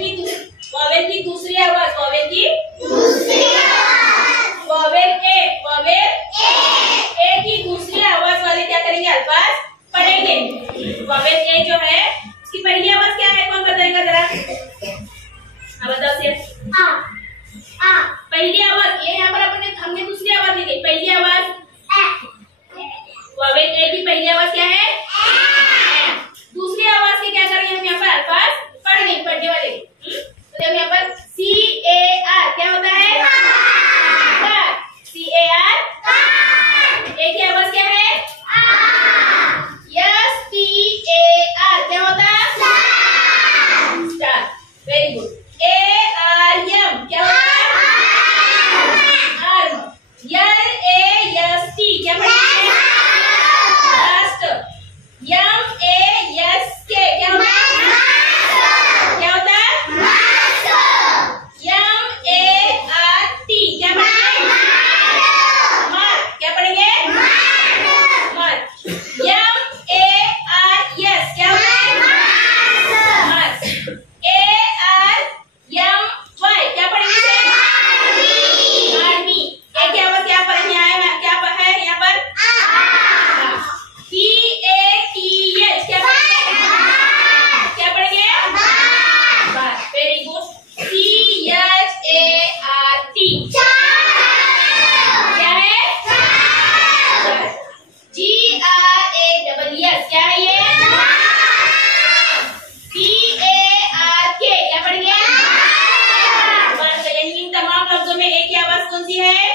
Vowel की दूसरी आवाज, वॉवेल की दूसरी आवाज, वॉवेल ए की दूसरी आवाज वाले क्या करेंगे, अल्फाज पढ़ेंगे। वॉवेल ए जो है उसकी पहली आवाज क्या है, कौन बताएगा जरा? बताओ सिर्फ आ। पहली आवाज ये यहाँ पर हमने दूसरी आवाज ली गई, पहली आवाज वॉवेल ए की पहली आवाज क्या है? दूसरी आवाज की क्या करेंगे हम यहाँ पर अल्फाज पढ़ेंगे, पढ़ने वाले। तो हम यहाँ पर CAR क्या होता है? CAR। ए की आवाज क्या है? STAR क्या होता है? स्टार। Very good. ARM क्या होता है? आर्म। LAST क्या होता है? लास्ट। MASK क्या होता है? क्या होता है? MART क्या पढ़ेंगे? मार्क। क्या पढ़ेंगे? मार्क। MARS क्या होता है? मार्स। ARMY क्या पढ़ेंगे? आर्मी। एक आवाज क्या पढ़ेंगे? क्या है यहाँ पर? PATH क्या पढ़ेंगे? क्या पढ़ेंगे? Very good. CHART क्या है? GRASS क्या है ये? PARK क्या पढ़ेंगे? यानी इन तमाम लफ्जों में एक ही आवाज कौन सी है?